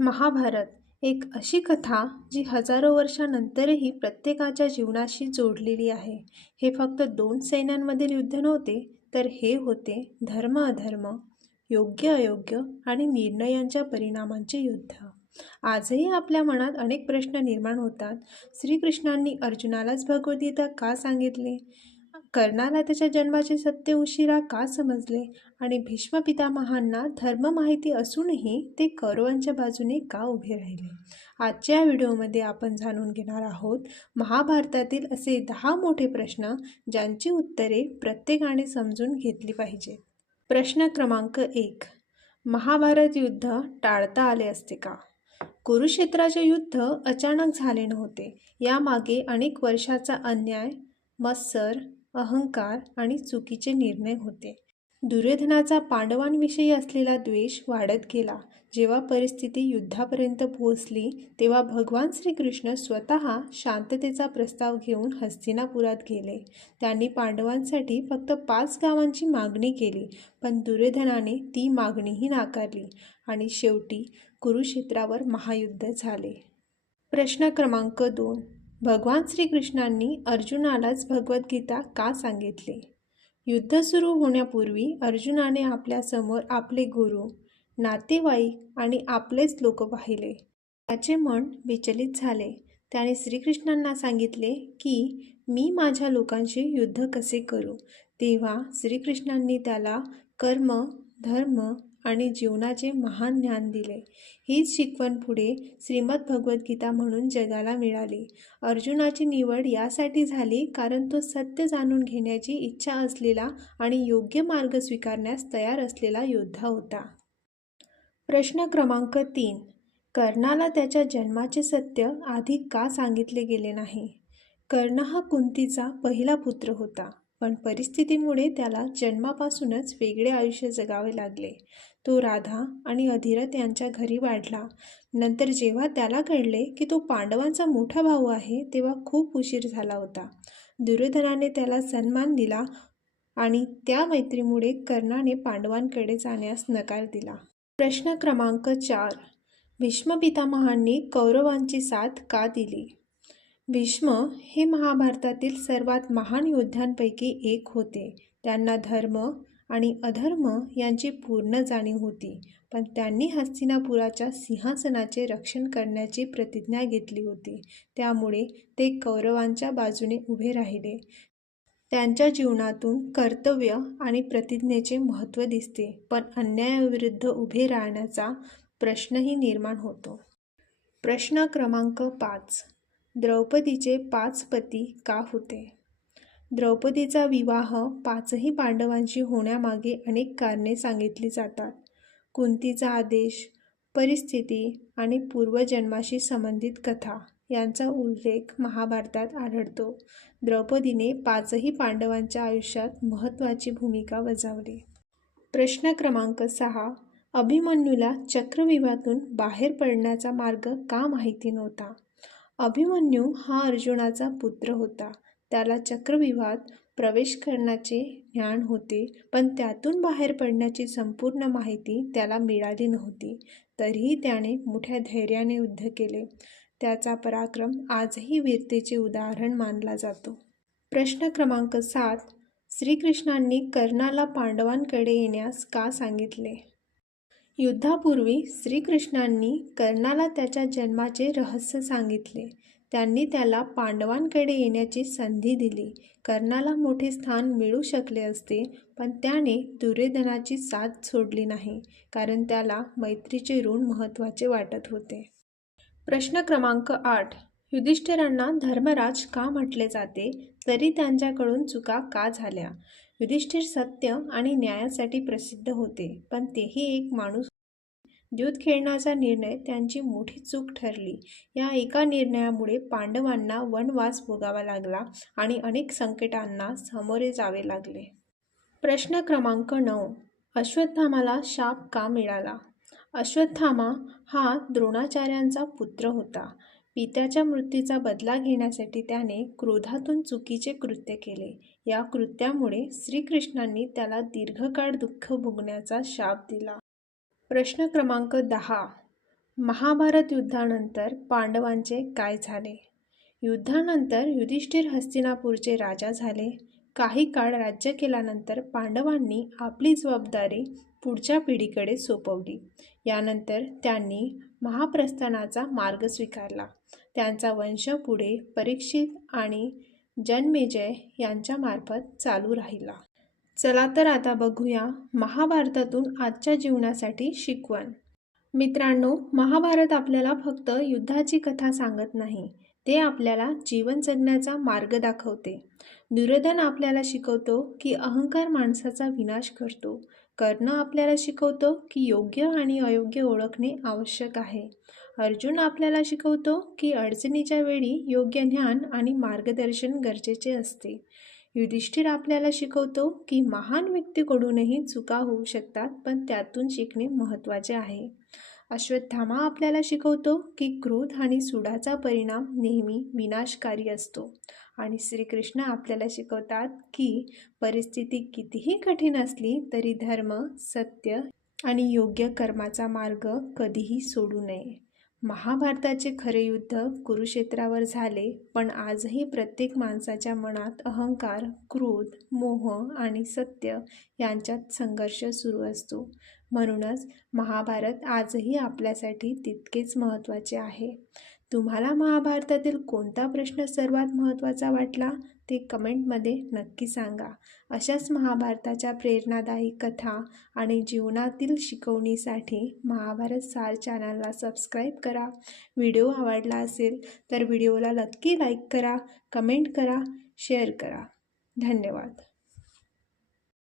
महाभारत एक अशी कथा जी हजारो वर्षांनंतरही प्रत्येकाच्या जीवनाशी जोडलेली आहे. हे फक्त दोन सैन्यांमधील युद्ध नव्हते, तर हे होते धर्म अधर्म, योग्य अयोग्य आणि निर्णयांच्या परिणामांचे युद्ध. आजही आपल्या मनात अनेक प्रश्न निर्माण होतात. श्रीकृष्णांनी अर्जुनालाच भगवद्गीता का सांगितले? कर्णाला त्याच्या जन्माचे सत्य उशिरा का समजले? आणि भीष्म पितामहांना धर्म माहिती असूनही ते कौरवांच्या बाजूने का उभे राहिले? आजच्या व्हिडिओमध्ये आपण जाणून घेणार आहोत महाभारतातील असे 10 मोठे प्रश्न ज्यांची उत्तरे प्रत्येकाने समजून घेतली पाहिजे. प्रश्न क्रमांक 1. महाभारत युद्ध टाळता आले असते का? कुरुक्षेत्राचे युद्ध अचानक झाले नव्हते. यामागे अनेक वर्षाचा अन्याय, मत्सर, अहंकार आणि चुकीचे निर्णय होते. दुर्योधनाचा पांडवांविषयी असलेला द्वेष वाढत गेला. जेव्हा परिस्थिती युद्धापर्यंत पोहोचली तेव्हा भगवान श्रीकृष्ण स्वतः शांततेचा प्रस्ताव घेऊन हस्तिनापुरात गेले. त्यांनी पांडवांसाठी फक्त 5 गावांची मागणी केली, पण दुर्योधनाने ती मागणीही नाकारली आणि शेवटी कुरुक्षेत्रावर महायुद्ध झाले. प्रश्न क्रमांक 2. भगवान श्रीकृष्णांनी अर्जुनालाच भगवद्गीता का सांगितले? युद्ध सुरू होण्यापूर्वी अर्जुनाने आपल्यासमोर आपले गुरु, नातेवाईक आणि आपलेच लोक पाहिले. त्याचे मन विचलित झाले. त्याने श्रीकृष्णांना सांगितले की मी माझ्या लोकांशी युद्ध कसे करू? तेव्हा श्रीकृष्णांनी त्याला कर्म, धर्म आणि जीवनाचे महान ज्ञान दिले. हीच शिकवण पुढे श्रीमद भगवद्गीता म्हणून जगाला मिळाली. अर्जुनाची निवड यासाठी झाली कारण तो सत्य जाणून घेण्याची इच्छा असलेला आणि योग्य मार्ग स्वीकारण्यास तयार असलेला योद्धा होता. प्रश्न क्रमांक 3. कर्णाला त्याच्या जन्माचे सत्य आधी का सांगितले गेले नाही? कर्ण हा कुंतीचा पहिला पुत्र होता, पण परिस्थितीमुळे त्याला जन्मापासूनच वेगळे आयुष्य जगावे लागले. तो राधा आणि अधिरथ यांच्या घरी वाढला. नंतर जेव्हा त्याला कळले की तो पांडवांचा मोठा भाऊ आहे तेव्हा खूप उशीर झाला होता. दुर्योधनाने त्याला सन्मान दिला आणि त्या मैत्रीमुळे कर्णाने पांडवांकडे जाण्यास नकार दिला. प्रश्न क्रमांक 4. भीष्म पितामहांनी कौरवांची साथ का दिली? भीष्म हे महाभारतातील सर्वात महान योद्ध्यांपैकी एक होते. त्यांना धर्म आणि अधर्म यांची पूर्ण जाणीव होती, पण त्यांनी हस्तिनापुराच्या सिंहासनाचे रक्षण करण्याची प्रतिज्ञा घेतली होती. त्यामुळे ते कौरवांच्या बाजूने उभे राहिले. त्यांच्या जीवनातून कर्तव्य आणि प्रतिज्ञेचे महत्त्व दिसते, पण अन्यायाविरुद्ध उभे राहण्याचा प्रश्नही निर्माण होतो. प्रश्न क्रमांक 5. द्रौपदीचे 5 पती का होते? द्रौपदीचा विवाह 5ही पांडवांशी होण्यामागे अनेक कारणे सांगितली जातात. कुंतीचा आदेश, परिस्थिती आणि पूर्वजन्माशी संबंधित कथा यांचा उल्लेख महाभारतात आढळतो. द्रौपदीने 5ही पांडवांच्या आयुष्यात महत्त्वाची भूमिका बजावली. प्रश्न क्रमांक 6. अभिमन्यूला चक्रव्यूहातून बाहेर पडण्याचा मार्ग का माहिती नव्हता? अभिमन्यू हा अर्जुनाचा पुत्र होता. त्याला चक्रव्यूहात प्रवेश करण्याचे ज्ञान होते, पण त्यातून बाहेर पडण्याची संपूर्ण माहिती त्याला मिळाली नव्हती. तरीही त्याने मोठ्या धैर्याने युद्ध केले. त्याचा पराक्रम आजही वीरतेचे उदाहरण मानला जातो. प्रश्न क्रमांक 7. श्रीकृष्णांनी कर्णाला पांडवांकडे येण्यास का सांगितले? युद्धापूर्वी श्रीकृष्णांनी कर्णाला त्याच्या जन्माचे रहस्य सांगितले. त्यांनी त्याला पांडवांकडे येण्याची संधी दिली. कर्णाला मोठे स्थान मिळू शकले असते, पण त्याने दुर्योधनाची साथ सोडली नाही, कारण त्याला मैत्रीचे ऋण महत्त्वाचे वाटत होते. प्रश्न क्रमांक 8. युधिष्ठिरांना धर्मराज का म्हटले जाते, तरी त्यांच्याकडून चुका का झाल्या? युधिष्ठिर सत्य आणि न्यायासाठी प्रसिद्ध होते, पण तेही एक माणूस. द्यूत खेळण्याचा निर्णय त्यांची मोठी चूक ठरली. या एका निर्णयामुळे पांडवांना वनवास भोगावा लागला आणि अनेक संकटांना सामोरे जावे लागले. प्रश्न क्रमांक 9. अश्वत्थामाला शाप का मिळाला? अश्वत्थामा हा द्रोणाचार्यांचा पुत्र होता. पित्याच्या मृत्यूचा बदला घेण्यासाठी त्याने क्रोधातून चुकीचे कृत्य केले. या कृत्यामुळे श्रीकृष्णांनी त्याला दीर्घकाळ दुःख भोगण्याचा शाप दिला. प्रश्न क्रमांक 10. महाभारत युद्धानंतर पांडवांचे काय झाले? युद्धानंतर युधिष्ठिर हस्तिनापूरचे राजा झाले. काही काळ राज्य केल्यानंतर पांडवांनी आपली जबाबदारी पुढच्या पिढीकडे सोपवली. यानंतर त्यांनी महाप्रस्थानाचा मार्ग स्वीकारला. त्यांचा वंश पुढे परीक्षित आणि जनमेजय यांच्यामार्फत चालू राहिला. चला तर आता बघूया महाभारतातून आजच्या जीवनासाठी शिकवण. मित्रांनो, महाभारत आपल्याला फक्त युद्धाची कथा सांगत नाही, ते आपल्याला जीवन जगण्याचा मार्ग दाखवते. दुर्योधन आपल्याला शिकवतो की अहंकार माणसाचा विनाश करतो. कर्ण आपल्याला शिकवतो की योग्य आणि अयोग्य ओळखणे आवश्यक आहे. अर्जुन आपल्याला शिकवतो की अडचणीच्या वेळी योग्य ज्ञान आणि मार्गदर्शन गरजेचे असते. युधिष्ठिर आपल्याला शिकवतो की महान व्यक्तीकडूनही चुका होऊ शकतात, पण त्यातून शिकणे महत्त्वाचे आहे. अश्वत्थामा आपल्याला शिकवतो की क्रोध आणि सुडाचा परिणाम नेहमी विनाशकारी असतो. आणि श्रीकृष्ण आपल्याला शिकवतात की परिस्थिती कितीही कठीण असली तरी धर्म, सत्य आणि योग्य कर्माचा मार्ग कधीही सोडू नये. महाभारताचे खरे युद्ध कुरुक्षेत्रावर झाले, पण आजही प्रत्येक माणसाच्या मनात अहंकार, क्रोध, मोह आणि सत्य यांच्यात संघर्ष सुरू असतो. म्हणूनच महाभारत आजही आपल्यासाठी तितकेच महत्त्वाचे आहे. तुम्हाला महाभारतातील कोणता प्रश्न सर्वात महत्त्वाचा वाटला ते कमेंटमध्ये नक्की सांगा. अशाच महाभारताच्या प्रेरणादायी कथा आणि जीवनातील शिकवणीसाठी महाभारत सार चॅनलला सबस्क्राईब करा. व्हिडिओ आवडला असेल तर व्हिडिओला नक्की लाईक करा, कमेंट करा, शेअर करा. धन्यवाद.